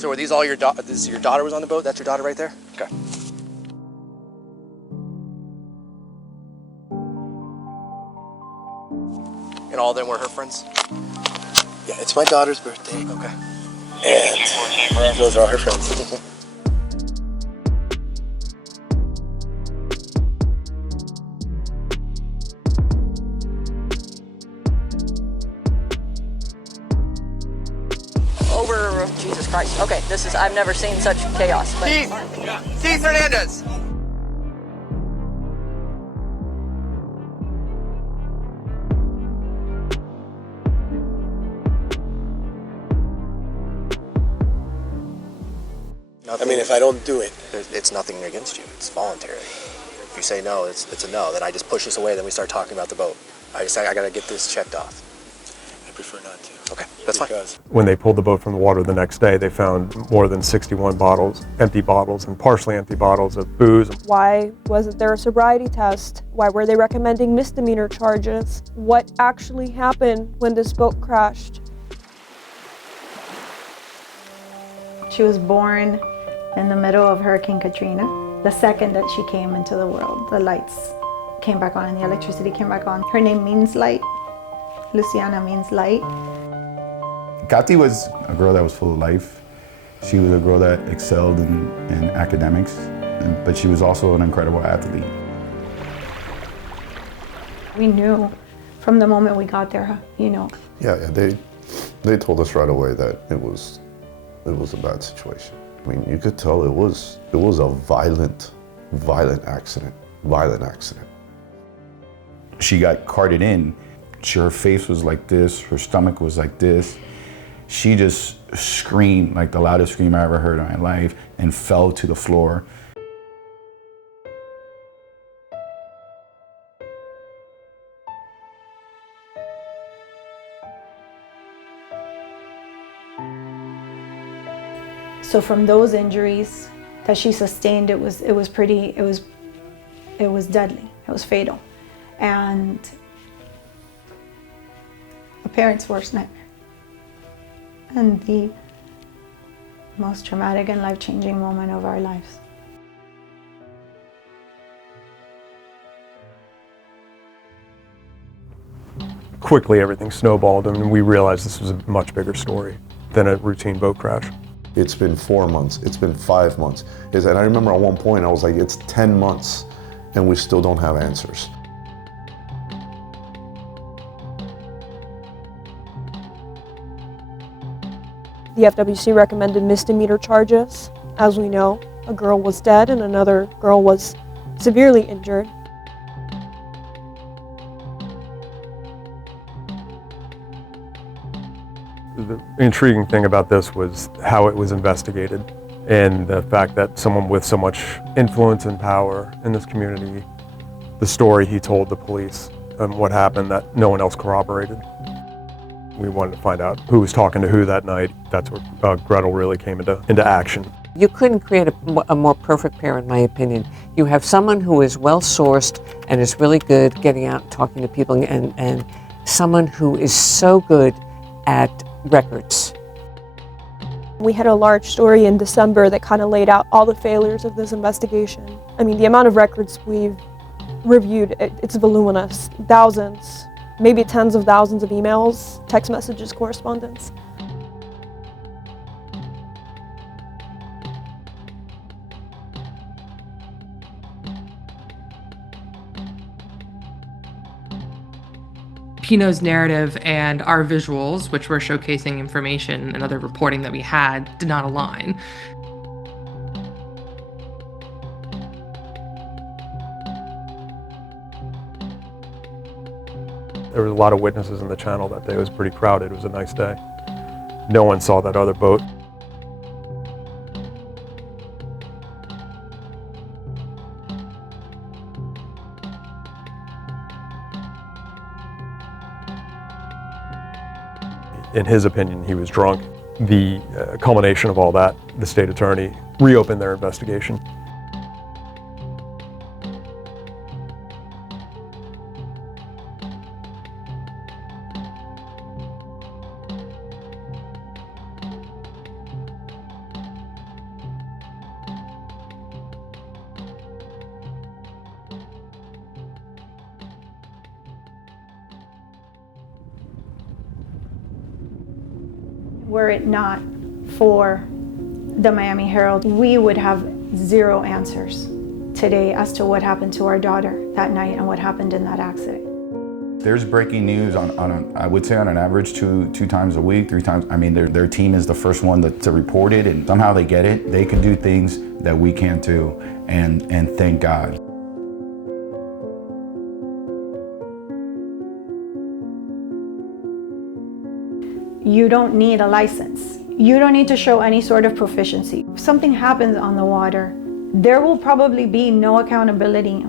So are these all your daughter was on the boat? That's your daughter right there? Okay. And all of them were her friends? Yeah, it's my daughter's birthday. Okay. And those are all her friends. Jesus Christ. Okay, I've never seen such chaos. Keith Hernandez. I mean, if I don't do it, it's nothing against you. It's voluntary. If you say no, it's a no. Then I just push this away. Then we start talking about the boat. I got to get this checked off. I prefer not to. Okay, that's fine. When they pulled the boat from the water the next day, they found more than 61 bottles, empty bottles and partially empty bottles of booze. Why wasn't there a sobriety test? Why were they recommending misdemeanor charges? What actually happened when this boat crashed? She was born in the middle of Hurricane Katrina. The second that she came into the world, the lights came back on and the electricity came back on. Her name means light. Luciana means light. Katy was a girl that was full of life. She was a girl that excelled in academics, but she was also an incredible athlete. We knew from the moment we got there, you know. Yeah, they told us right away that it was a bad situation. I mean, you could tell it was a violent accident. She got carted in. Her face was like this, her stomach was like this. She just screamed like the loudest scream I ever heard in my life and fell to the floor. So from those injuries that she sustained, it was deadly, it was fatal. And a parent's worst nightmare. And the most traumatic and life-changing moment of our lives. Quickly, everything snowballed, and we realized this was a much bigger story than a routine boat crash. It's been 4 months, it's been 5 months. And I remember at one point I was like, it's 10 months and we still don't have answers. The FWC recommended misdemeanor charges. As we know, a girl was dead and another girl was severely injured. The intriguing thing about this was how it was investigated and the fact that someone with so much influence and power in this community, the story he told the police and what happened that no one else corroborated. We wanted to find out who was talking to who that night. That's where Gretel really came into action. You couldn't create a more perfect pair, in my opinion. You have someone who is well-sourced and is really good getting out and talking to people, and someone who is so good at records. We had a large story in December that kind of laid out all the failures of this investigation. I mean, the amount of records we've reviewed, it's voluminous. Thousands, maybe tens of thousands of emails, text messages, correspondence. Pino's narrative and our visuals, which were showcasing information and other reporting that we had, did not align. There was a lot of witnesses in the channel that day. It was pretty crowded. It was a nice day. No one saw that other boat. In his opinion, he was drunk. The culmination of all that, the state attorney reopened their investigation. Were it not for the Miami Herald, we would have zero answers today as to what happened to our daughter that night and what happened in that accident. There's breaking news I would say on an average two times a week, 3 times. I mean, their team is the first one to report it, and somehow they get it. They can do things that we can't do, and thank God. You don't need a license. You don't need to show any sort of proficiency. If something happens on the water, there will probably be no accountability.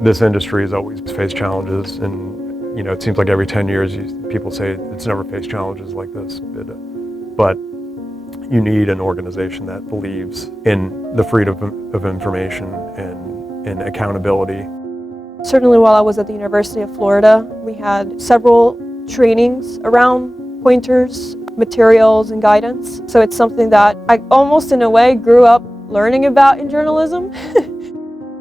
This industry has always faced challenges, and it seems like every 10 years people say it's never faced challenges like this. But you need an organization that believes in the freedom of information and in accountability. Certainly while I was at the University of Florida, we had several trainings around pointers, materials, and guidance. So it's something that I almost in a way grew up learning about in journalism.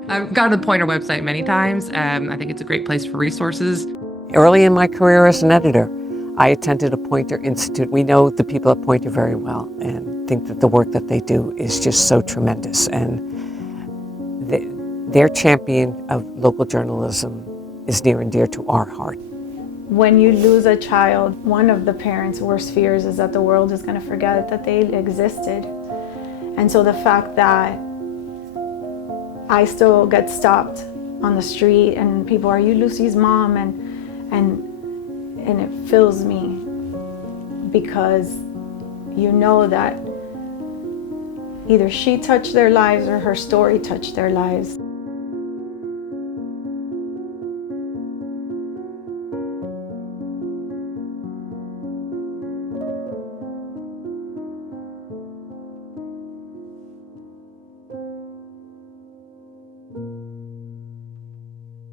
I've gone to the Poynter website many times. I think it's a great place for resources. Early in my career as an editor, I attended a Poynter Institute. We know the people at Poynter very well and think that the work that they do is just so tremendous. And their champion of local journalism is near and dear to our heart. When you lose a child, one of the parents' worst fears is that the world is going to forget that they existed. And so the fact that I still get stopped on the street and people are, "You Lucy's mom," and it fills me because you know that either she touched their lives or her story touched their lives.